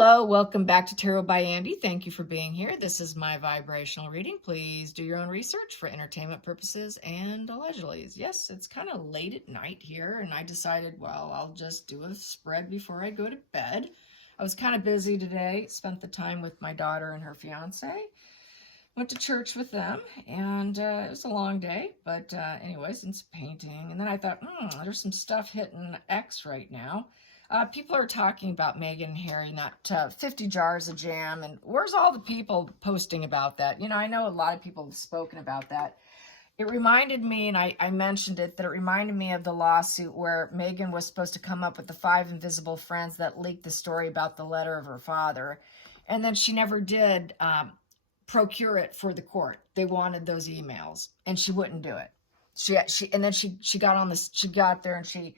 Hello, welcome back to Tarot by Andy. Thank you for being here. This is my vibrational reading. Please do your own research for entertainment purposes and allegedly. Yes, it's kind of late at night here, and I decided, well, I'll just do a spread before I go to bed. I was kind of busy today, spent the time with my daughter and her fiance. Went to church with them, and it was a long day, but anyways, and some painting. And then I thought, there's some stuff hitting X right now. People are talking about Meghan and Harry, not 50 jars of jam, and where's all the people posting about that? You know, I know a lot of people have spoken about that. It reminded me, and I mentioned it, that it reminded me of the lawsuit where Meghan was supposed to come up with the 5 invisible friends that leaked the story about the letter of her father, and then she never did procure it for the court. They wanted those emails, and she wouldn't do it. She got there and she,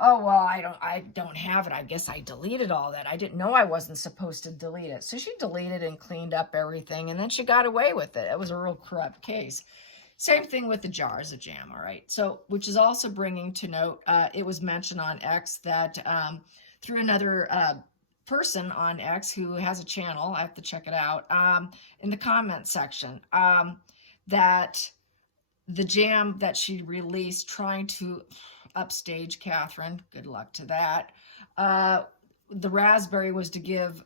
oh, well, I don't have it. I guess I deleted all that. I didn't know I wasn't supposed to delete it. So she deleted and cleaned up everything, and then she got away with it. It was a real corrupt case. Same thing with the jars of jam, all right? So, which is also bringing to note, it was mentioned on X that through another person on X who has a channel, I have to check it out, in the comment section, that the jam that she released trying to upstage Catherine, good luck to that. The raspberry was to give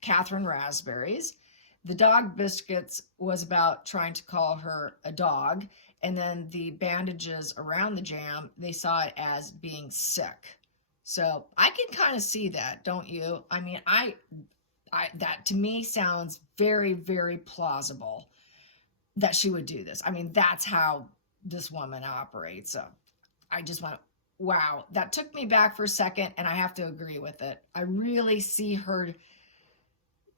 Catherine raspberries. The dog biscuits was about trying to call her a dog. And then the bandages around the jam, they saw it as being sick. So I can kind of see that, don't you? I mean, that to me sounds very, very plausible that she would do this. I mean, that's how this woman operates. So I just went, wow, that took me back for a second, and I have to agree with it. I really see her,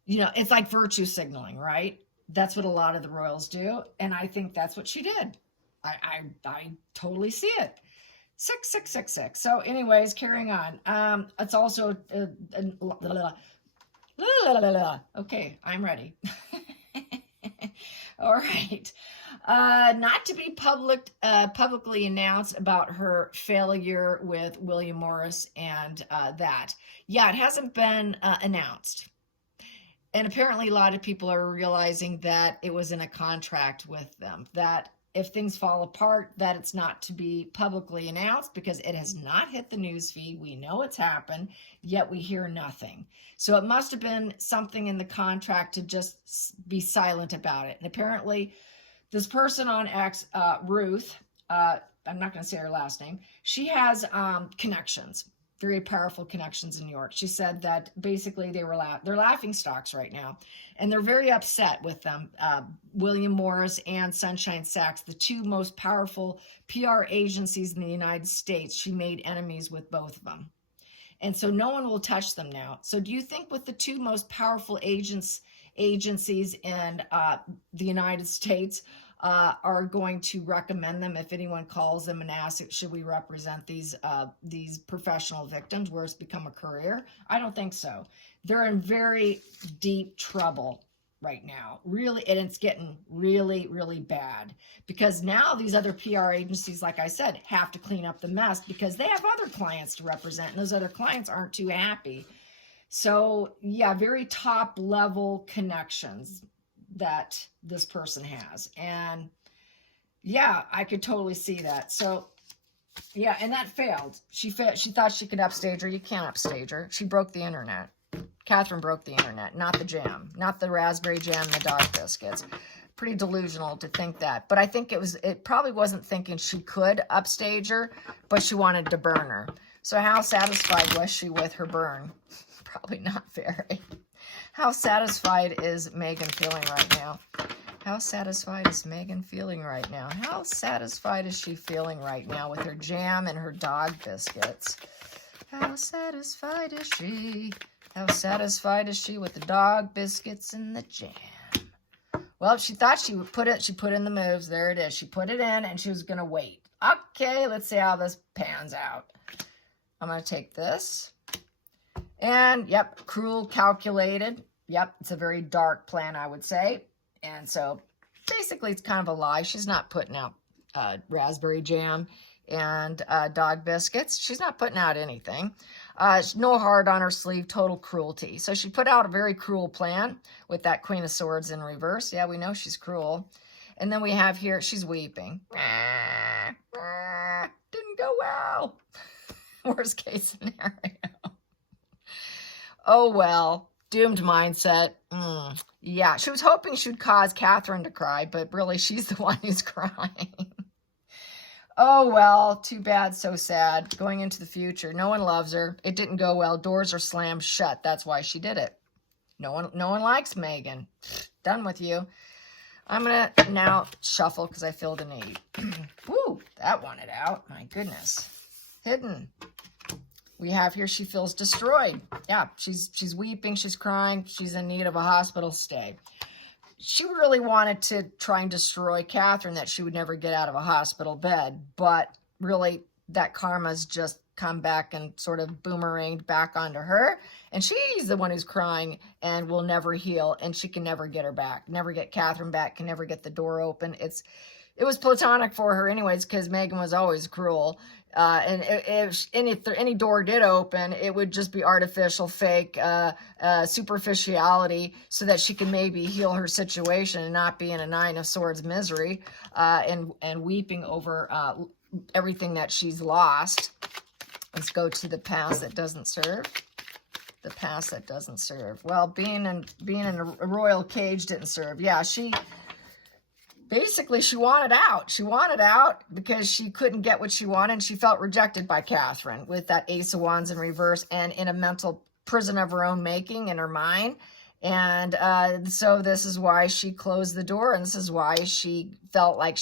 you know, it's like virtue signaling, right? That's what a lot of the royals do, and I think that's what she did. I totally see it. 666. So anyways, carrying on. It's also, okay, I'm ready. All right. Not to be publicly announced about her failure with William Morris and that. Yeah, it hasn't been announced. And apparently a lot of people are realizing that it was in a contract with them, that if things fall apart, that it's not to be publicly announced because it has not hit the news feed. We know it's happened, yet we hear nothing. So it must have been something in the contract to just be silent about it. And apparently this person on X, Ruth, I'm not going to say her last name, she has connections, very powerful connections in New York. She said that basically they're laughing stocks right now, and they're very upset with them. William Morris and Sunshine Sachs, the 2 most powerful PR agencies in the United States, she made enemies with both of them. And so no one will touch them now. So do you think with the 2 most powerful agencies in the United States are going to recommend them if anyone calls them and asks, should we represent these professional victims where it's become a career? I don't think so. They're in very deep trouble right now, really, and it's getting really, really bad because now these other PR agencies, like I said, have to clean up the mess because they have other clients to represent, and those other clients aren't too happy. So yeah, very top level connections that this person has. And yeah, I could totally see that. So yeah, and that failed. She thought she could upstage her. You can't upstage her. She broke the internet. Catherine broke the internet, not the jam, not the raspberry jam and the dog biscuits. Pretty delusional to think that. But I think it probably wasn't thinking she could upstage her, but she wanted to burn her. So how satisfied was she with her burn? Probably not very. How satisfied is Meghan feeling right now? How satisfied is Meghan feeling right now? How satisfied is she feeling right now with her jam and her dog biscuits? How satisfied is she? How satisfied is she with the dog biscuits and the jam? Well, she thought she would put in the moves. There it is. She put it in and she was going to wait. Okay, let's see how this pans out. I'm going to take this. And, yep, cruel, calculated. Yep, it's a very dark plan, I would say. And so, basically, it's kind of a lie. She's not putting out raspberry jam and dog biscuits. She's not putting out anything. No heart on her sleeve, total cruelty. So she put out a very cruel plan with that Queen of Swords in reverse. Yeah, we know she's cruel. And then we have here, she's weeping. Didn't go well. Worst case scenario. Oh, well. Doomed mindset. Yeah, she was hoping she'd cause Catherine to cry, but really she's the one who's crying. Oh, well, too bad, so sad. Going into the future. No one loves her. It didn't go well. Doors are slammed shut. That's why she did it. No one likes Megan. Done with you. I'm going to now shuffle because I feel the need. Woo, that wanted out. My goodness. Hidden. We have here, she feels destroyed. Yeah, she's weeping, she's crying, she's in need of a hospital stay. She really wanted to try and destroy Catherine, that she would never get out of a hospital bed, but really that karma's just come back and sort of boomeranged back onto her, and she's the one who's crying and will never heal, and she can never get her back, never get Catherine back, can never get the door open. It was platonic for her anyways, because Megan was always cruel. And if any door did open, it would just be artificial, fake, superficiality, so that she can maybe heal her situation and not be in a Nine of Swords misery, and weeping over everything that she's lost. Let's go to the past that doesn't serve. The past that doesn't serve. Well, being in a royal cage didn't serve. Yeah, basically, she wanted out. She wanted out because she couldn't get what she wanted, and she felt rejected by Catherine with that Ace of Wands in reverse and in a mental prison of her own making in her mind. And so this is why she closed the door, and this is why she felt like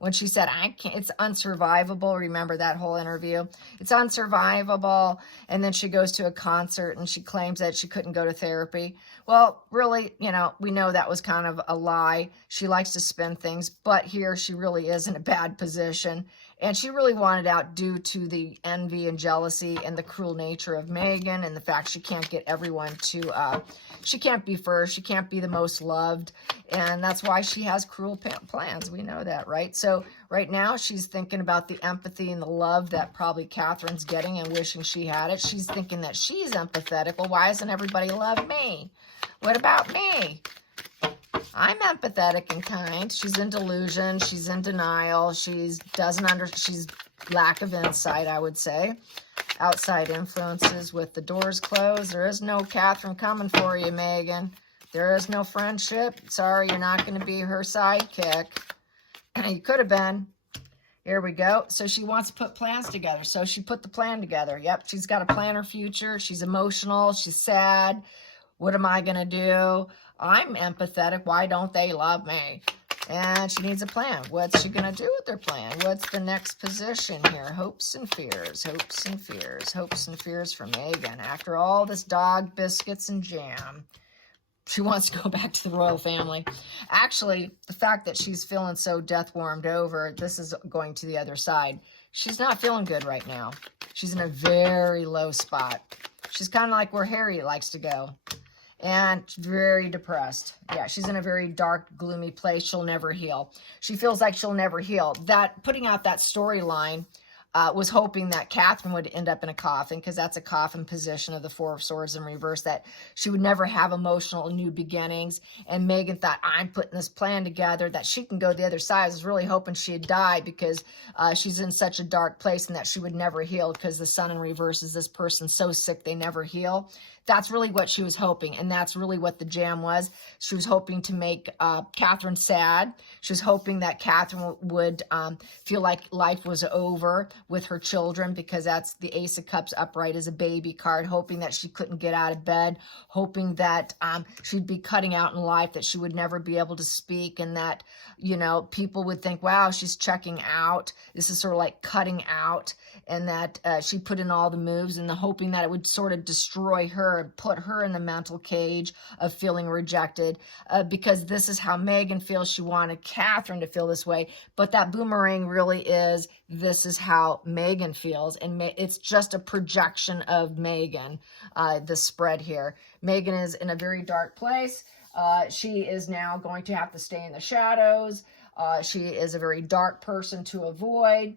when she said, I can't, it's unsurvivable. Remember that whole interview? It's unsurvivable. And then she goes to a concert and she claims that she couldn't go to therapy. Well, really, we know that was kind of a lie. She likes to spin things, but here she really is in a bad position. And she really wanted out due to the envy and jealousy and the cruel nature of Megan, and the fact she can't get everyone to, she can't be first, she can't be the most loved, and that's why she has cruel plans. We know that, right? So right now she's thinking about the empathy and the love that probably Catherine's getting and wishing she had it. She's thinking that she's empathetic. Well, why doesn't everybody love me? What about me? I'm empathetic and kind. She's in delusion. She's in denial. She's lack of insight, I would say. Outside influences with the doors closed. There is no Catherine coming for you, Megan. There is no friendship. Sorry, you're not going to be her sidekick. You could have been. Here we go. So she wants to put plans together. So she put the plan together. Yep, she's got to plan her future. She's emotional. She's sad. What am I going to do? I'm empathetic. Why don't they love me? And she needs a plan. What's she going to do with her plan? What's the next position here? Hopes and fears. Hopes and fears. Hopes and fears for Megan. After all this dog biscuits and jam, she wants to go back to the royal family. Actually, the fact that she's feeling so death warmed over, this is going to the other side. She's not feeling good right now. She's in a very low spot. She's kind of like where Harry likes to go. And very depressed. Yeah, she's in a very dark, gloomy place. She'll never heal. She feels like she'll never heal. Putting out that storyline was hoping that Catherine would end up in a coffin, because that's a coffin position of the Four of Swords in reverse, that she would never have emotional new beginnings. And Megan thought, I'm putting this plan together that she can go the other side. I was really hoping she'd die because she's in such a dark place, and that she would never heal because the Sun in reverse is this person so sick they never heal. That's really what she was hoping, and that's really what the jam was. She was hoping to make Catherine sad. She was hoping that Catherine would feel like life was over with her children, because that's the Ace of Cups upright as a baby card, hoping that she couldn't get out of bed, hoping that she'd be cutting out in life, that she would never be able to speak, and that, people would think, wow, she's checking out. This is sort of like cutting out, and that she put in all the moves, and the hoping that it would sort of destroy her and put her in the mental cage of feeling rejected, because this is how Megan feels. She wanted Catherine to feel this way, but that boomerang really is, this is how Megan feels, and it's just a projection of Megan, the spread here. Megan is in a very dark place. She is now going to have to stay in the shadows. She is a very dark person to avoid.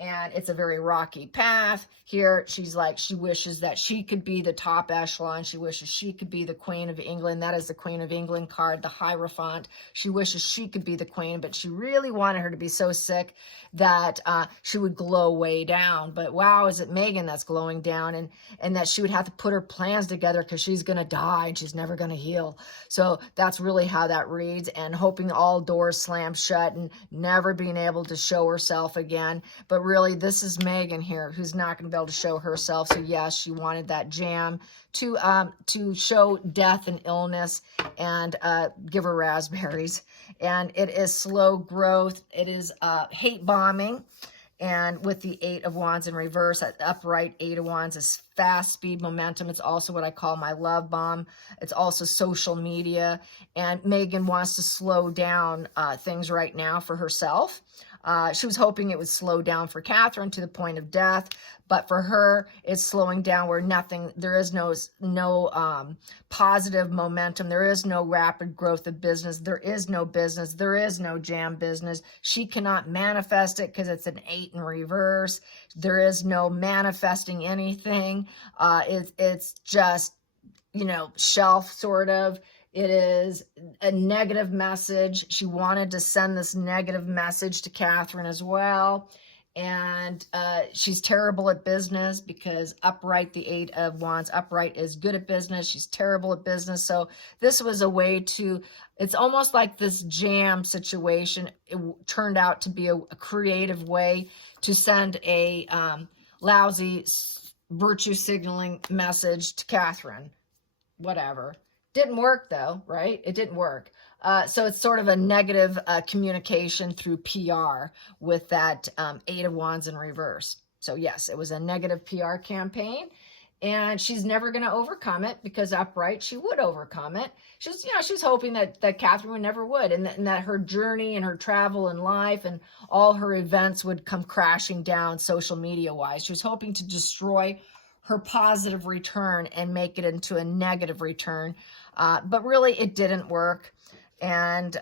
and it's a very rocky path. Here, she's like, she wishes that she could be the top echelon. She wishes she could be the Queen of England. That is the Queen of England card, the Hierophant. She wishes she could be the queen, but she really wanted her to be so sick that she would glow way down. But wow, is it Meghan that's glowing down, and that she would have to put her plans together because she's going to die and she's never going to heal. So that's really how that reads, and hoping all doors slam shut and never being able to show herself again. But really, this is Meghan here who's not going to be able to show herself. So yes, she wanted that jam to show death and illness and give her raspberries. And it is slow growth. It is hate bombing. And with the 8 of Wands in reverse, that upright 8 of Wands is fast speed momentum. It's also what I call my love bomb. It's also social media. And Meghan wants to slow down things right now for herself. She was hoping it would slow down for Catherine to the point of death, but for her, it's slowing down where there is no positive momentum. There is no rapid growth of business. There is no business. There is no jam business. She cannot manifest it because it's an 8 in reverse. There is no manifesting anything. It's just, shelf sort of. It is a negative message. She wanted to send this negative message to Catherine as well. And she's terrible at business because upright, the 8 of Wands, upright is good at business. She's terrible at business. So this was a way it's almost like this jam situation. It turned out to be a creative way to send a lousy virtue signaling message to Catherine. Whatever. Didn't work though, right? It didn't work. So it's sort of a negative communication through PR with that 8 of Wands in reverse. So yes, it was a negative PR campaign, and she's never going to overcome it because upright, she would overcome it. She's hoping that Catherine never would, and that her journey and her travel in life and all her events would come crashing down social media wise. She was hoping to destroy her positive return and make it into a negative return. But really it didn't work. And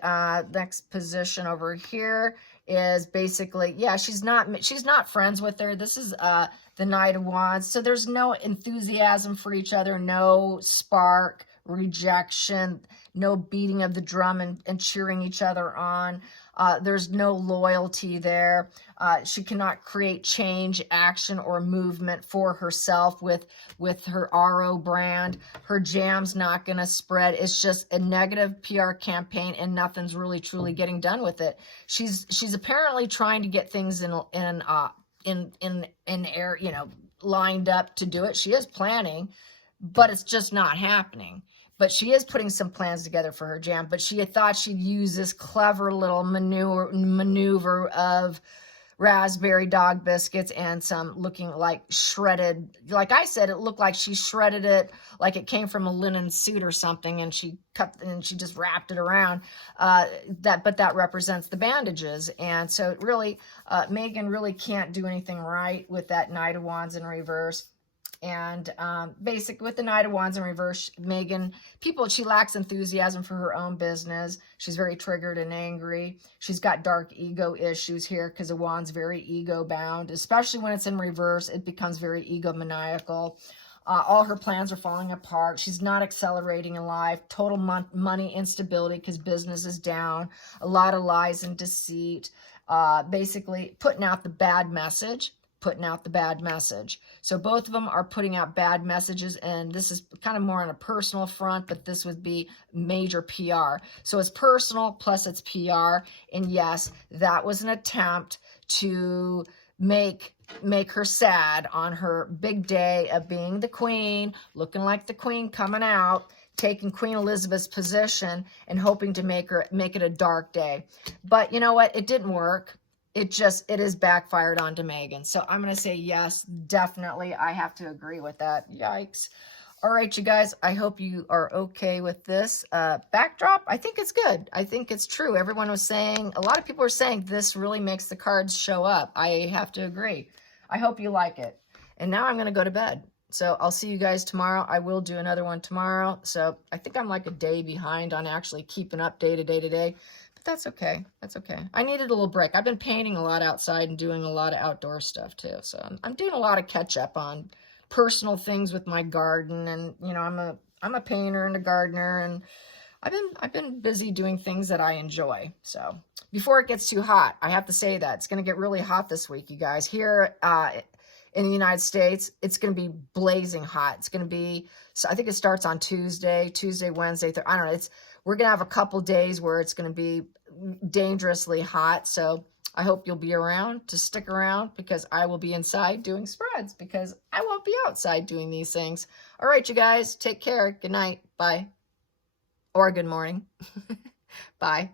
next position over here is basically, she's not friends with her. This is the Knight of Wands. So there's no enthusiasm for each other, no spark, rejection, no beating of the drum and cheering each other on. There's no loyalty there. She cannot create change, action, or movement for herself with her RO brand. Her jam's not going to spread. It's just a negative PR campaign, and nothing's really truly getting done with it. She's apparently trying to get things in air, lined up to do it. She is planning, but it's just not happening. But she is putting some plans together for her jam. But she had thought she'd use this clever little maneuver of raspberry dog biscuits and some looking like shredded. Like I said, it looked like she shredded it like it came from a linen suit or something, and she just wrapped it around. But that represents the bandages, and so it really, Meghan really can't do anything right with that Knight of Wands in reverse. And basic with the Knight of Wands in reverse, Meghan, she lacks enthusiasm for her own business. She's very triggered and angry. She's got dark ego issues here because the Wand's very ego bound, especially when it's in reverse. It becomes very egomaniacal. All her plans are falling apart. She's not accelerating in life. Total money instability because business is down. A lot of lies and deceit. Basically putting out the bad message. So both of them are putting out bad messages, and this is kind of more on a personal front, but this would be major PR. So it's personal plus it's PR, and yes, that was an attempt to make her sad on her big day of being the queen, looking like the queen coming out, taking Queen Elizabeth's position and hoping to make it a dark day. But you know what? It didn't work. It is backfired onto Meghan. So I'm going to say yes, definitely. I have to agree with that. Yikes. All right, you guys, I hope you are okay with this backdrop. I think it's good. I think it's true. A lot of people are saying this really makes the cards show up. I have to agree. I hope you like it. And now I'm going to go to bed. So I'll see you guys tomorrow. I will do another one tomorrow. So I think I'm like a day behind on actually keeping up day to day. that's okay. That's okay. I needed a little break. I've been painting a lot outside and doing a lot of outdoor stuff too. So I'm doing a lot of catch up on personal things with my garden, and you know, I'm a painter and a gardener, and I've been busy doing things that I enjoy. So before it gets too hot, I have to say that it's going to get really hot this week, you guys. Here in the United States, it's going to be blazing hot. It's going to be, so I think it starts on Tuesday, Wednesday, I don't know. We're going to have a couple days where it's going to be dangerously hot. So I hope you'll be around to stick around, because I will be inside doing spreads, because I won't be outside doing these things. All right, you guys, take care. Good night. Bye. Or good morning. Bye.